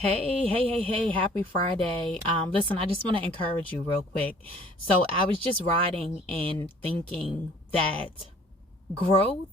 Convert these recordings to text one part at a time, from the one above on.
Hey, happy Friday. Listen, I just want to encourage you real quick. So I was just writing and thinking that growth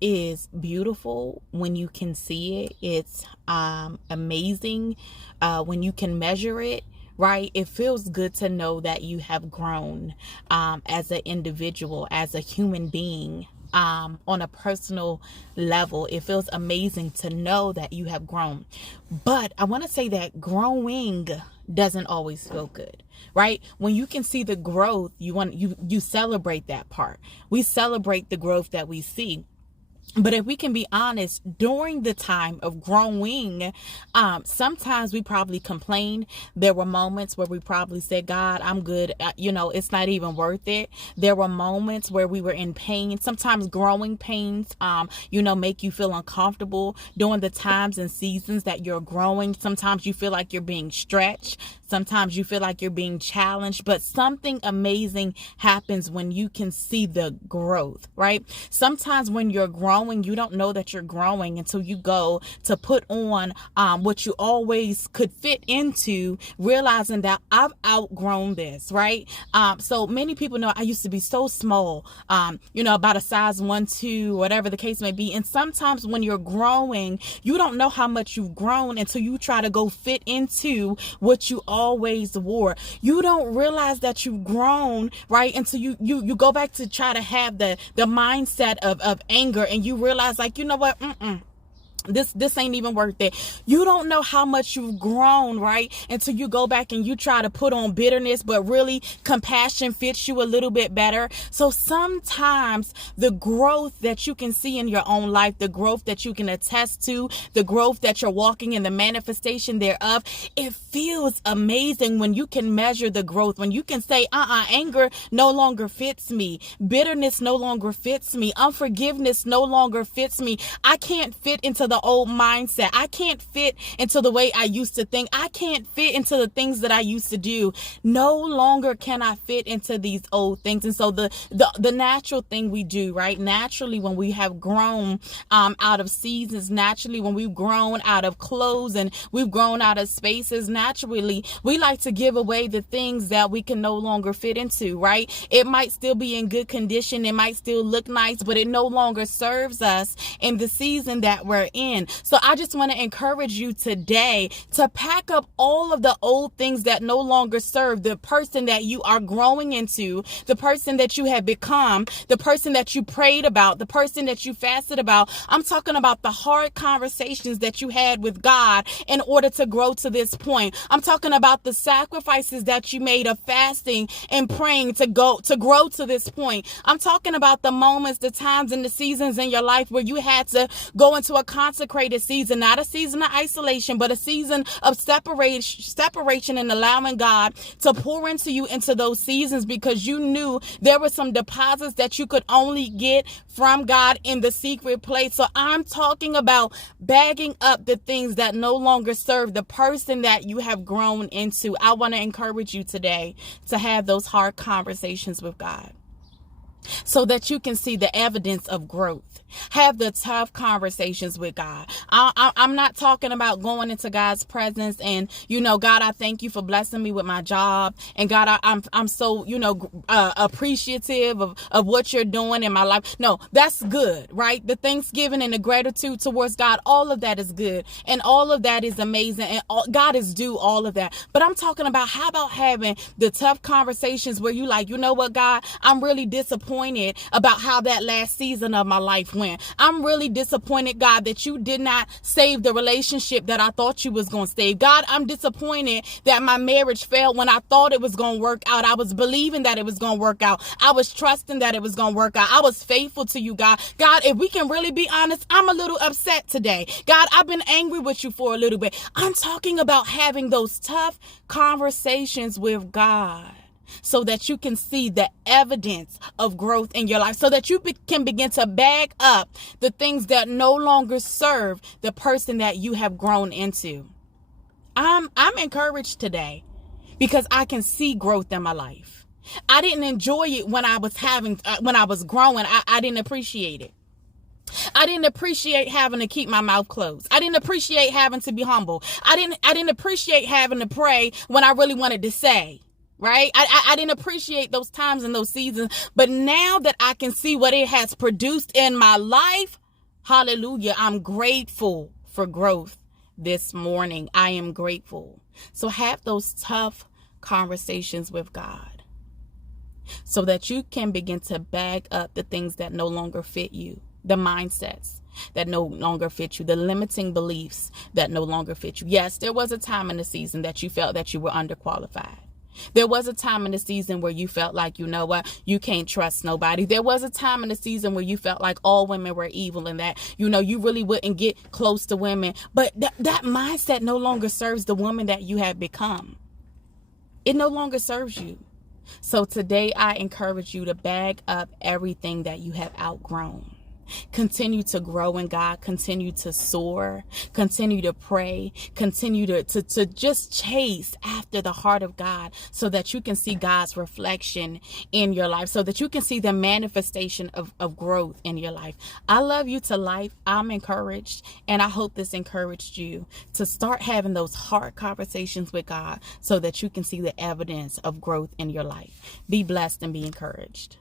is beautiful when you can see it. It's amazing when you can measure it. Right? It feels good to know that you have grown as an individual, as a human being. On a personal level, it feels amazing to know that you have grown. But I want to say that growing doesn't always feel good, right? When you can see the growth, you celebrate that part. We celebrate the growth that we see. But if we can be honest, during the time of growing, sometimes we probably complained. There were moments where we probably said, God, I'm good. It's not even worth it. There were moments where we were in pain. Sometimes growing pains, make you feel uncomfortable during the times and seasons that you're growing. Sometimes you feel like you're being stretched. Sometimes you feel like you're being challenged, but something amazing happens when you can see the growth, right? Sometimes when you're growing, you don't know that you're growing until you go to put on what you always could fit into, realizing that I've outgrown this, right? So many people know I used to be so small, about a size 1, 2, whatever the case may be. And sometimes when you're growing, you don't know how much you've grown until you try to go fit into what you always wore. You don't realize that you've grown, right? Until you go back to try to have the mindset of anger, and you realize, like, you know what? This ain't even worth it. You don't know how much you've grown, right? Until you go back and you try to put on bitterness, but really compassion fits you a little bit better. So sometimes the growth that you can see in your own life, the growth that you can attest to, the growth that you're walking in the manifestation thereof, it feels amazing when you can measure the growth, when you can say, anger no longer fits me. Bitterness no longer fits me. Unforgiveness no longer fits me. I can't fit into the old mindset. I can't fit into the way I used to think. I can't fit into the things that I used to do. No longer can I fit into these old things. And so the natural thing we do, right? Naturally, when we have grown out of seasons, naturally, when we've grown out of clothes and we've grown out of spaces, naturally, we like to give away the things that we can no longer fit into, right? It might still be in good condition. It might still look nice, but it no longer serves us in the season that we're in. So I just want to encourage you today to pack up all of the old things that no longer serve the person that you are growing into, the person that you have become, the person that you prayed about, the person that you fasted about. I'm talking about the hard conversations that you had with God in order to grow to this point. I'm talking about the sacrifices that you made of fasting and praying to grow to this point. I'm talking about the moments, the times, and the seasons in your life where you had to go into a consecrated season, not a season of isolation, but a season of separation, and allowing God to pour into you into those seasons, because you knew there were some deposits that you could only get from God in the secret place. So I'm talking about bagging up the things that no longer serve the person that you have grown into. I want to encourage you today to have those hard conversations with God, so that you can see the evidence of growth. Have the tough conversations with God. I'm not talking about going into God's presence and, God, I thank you for blessing me with my job. And God, I'm so, appreciative of what you're doing in my life. No, that's good, right? The thanksgiving and the gratitude towards God, all of that is good. And all of that is amazing. And God is due all of that. But I'm talking about, how about having the tough conversations where you like, you know what, God, I'm really disappointed about how that last season of my life went. I'm really disappointed, God, that you did not save the relationship that I thought you was going to save. God, I'm disappointed that my marriage failed when I thought it was going to work out. I was believing that it was going to work out. I was trusting that it was going to work out. I was faithful to you, God. God, if we can really be honest, I'm a little upset today. God, I've been angry with you for a little bit. I'm talking about having those tough conversations with God, so that you can see the evidence of growth in your life, so that you can begin to bag up the things that no longer serve the person that you have grown into. I'm encouraged today because I can see growth in my life. I didn't enjoy it when I was growing. I didn't appreciate it. I didn't appreciate having to keep my mouth closed. I didn't appreciate having to be humble. I didn't appreciate having to pray when I really wanted to say. Right? I didn't appreciate those times and those seasons. But now that I can see what it has produced in my life, hallelujah, I'm grateful for growth this morning. I am grateful. So have those tough conversations with God so that you can begin to bag up the things that no longer fit you, the mindsets that no longer fit you, the limiting beliefs that no longer fit you. Yes, there was a time in the season that you felt that you were underqualified. There was a time in the season where you felt like, you know what, you can't trust nobody. There was a time in the season where you felt like all women were evil and that, you know, you really wouldn't get close to women. But that mindset no longer serves the woman that you have become. It no longer serves you. So today I encourage you to bag up everything that you have outgrown. Continue to grow in God, continue to soar, continue to pray, continue to just chase after the heart of God so that you can see God's reflection in your life, so that you can see the manifestation of growth in your life. I love you to life. I'm encouraged, and I hope this encouraged you to start having those hard conversations with God so that you can see the evidence of growth in your life. Be blessed and be encouraged.